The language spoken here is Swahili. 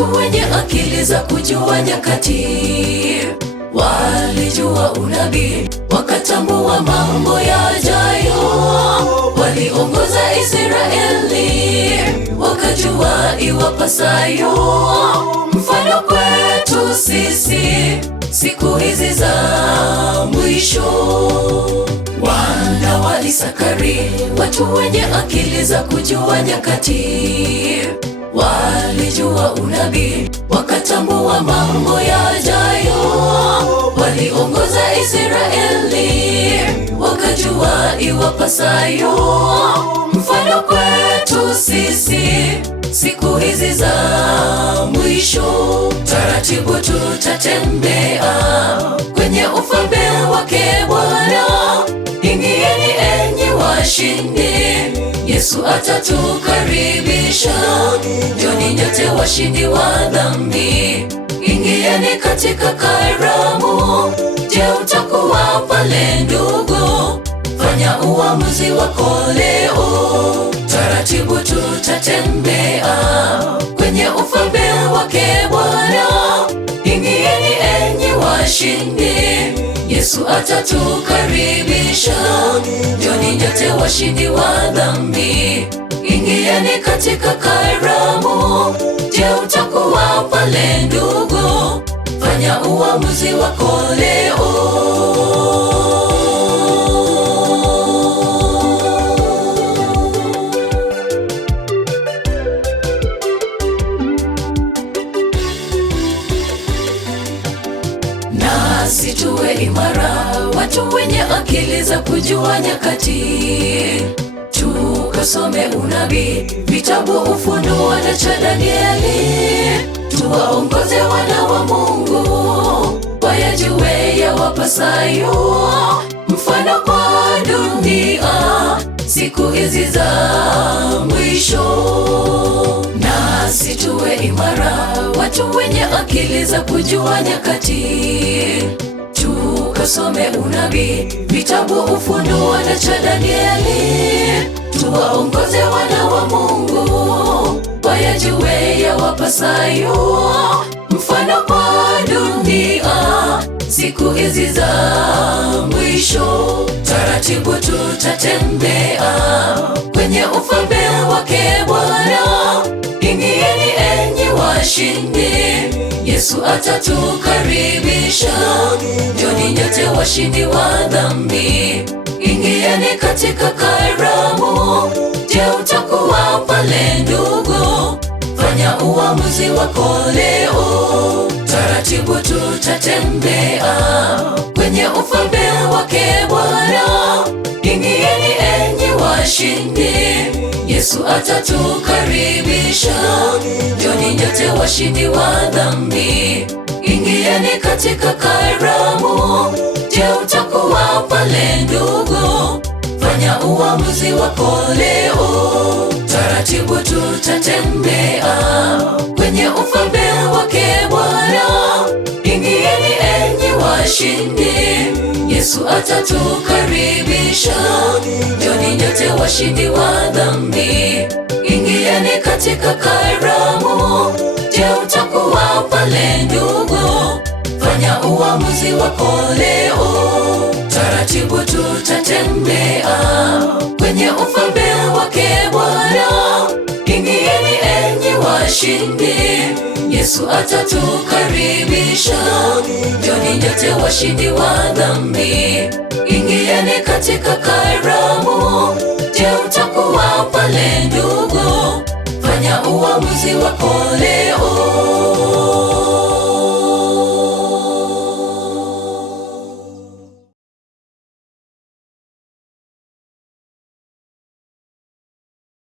watu wenye akili za kujua nyakati, walijua unabii, wakatambua mambo yajayo. Waliongoza Israeli, wakajua iwapasayo. Mfano kwetu sisi siku hizi za mwisho. Wana wa Isakari, watu wenye akili za kujua nyakati, walijua unabii, wakatambua mambo yajayo. Waliongoza Israeli, wakajua iwapasayo. Mfano kwetu sisi siku hizi za mwisho. Taratibu tutatembea kwenye ufalme wake Bwana. Ingieni enyi washindi, Yesu atatukaribisha. Njoni nyote washindi wa dhambi, ingieni katika karamu. Je, utakuwa pale ndugu? Fanya uamuzi wako leo. Taratibu tutatembea kwenye ufalme wake Bwana. Ingieni enyi washindi, Yesu atatukaribisha. Njoni nyote washindi wa dhambi, ingieni katika karamu. Je, utakuwa pale ndugu? Fanya uamuzi wako leo. Nasi tuwe imara, watu wenye akili za kujua nyakati. Tukasome unabii, vitabu Ufunuo na cha Danieli. Tuwaongoze wana wa Mungu, wayajue yawapasayo. Mfano kwa dunia siku hizi za mwisho. Nasi tuwe imara, watu wenye akili za kujua nyakati. Tukasome unabii, vitabu Ufunuo na cha Danieli. Tuwaongoze wana wa Mungu, wayajue yawapasayo. Mfano kwa dunia siku hizi za mwisho. Taratibu tutatembea kwenye ufalme wake Bwana. Ingieni enyi washindi, Yesu atatukaribisha. Njoni nyote washindi wa dhambi, ingieni katika karamu. Je, utakuwa pale ndugu? Fanya uamuzi wako leo. Taratibu tutatembea kwenye ufalme wake Bwana. Ingieni enyi washindi, Yesu atatukaribisha. Njoni nyote washindi wa dhambi, ingieni katika karamu. Je, utakuwa pale ndugu? Fanya uamuzi wako leo. Taratibu tutatembea kwenye ufalme wake Bwana. Ingieni enyi washindi, Yesu atatukaribisha. Njoni nyote washindi wa dhambi, ingieni katika karamu. Je, utakuwa pale ndugu? Fanya uamuzi wako leo. Taratibu tutatembea kwenye ufalme wake Bwana. Ingieni enyi washindi, Yesu atatukaribisha. Njoni nyote washindi wa dhambi, ingieni katika karamu. Je, utakuwa pale ndugu? Fanya uamuzi wako leo.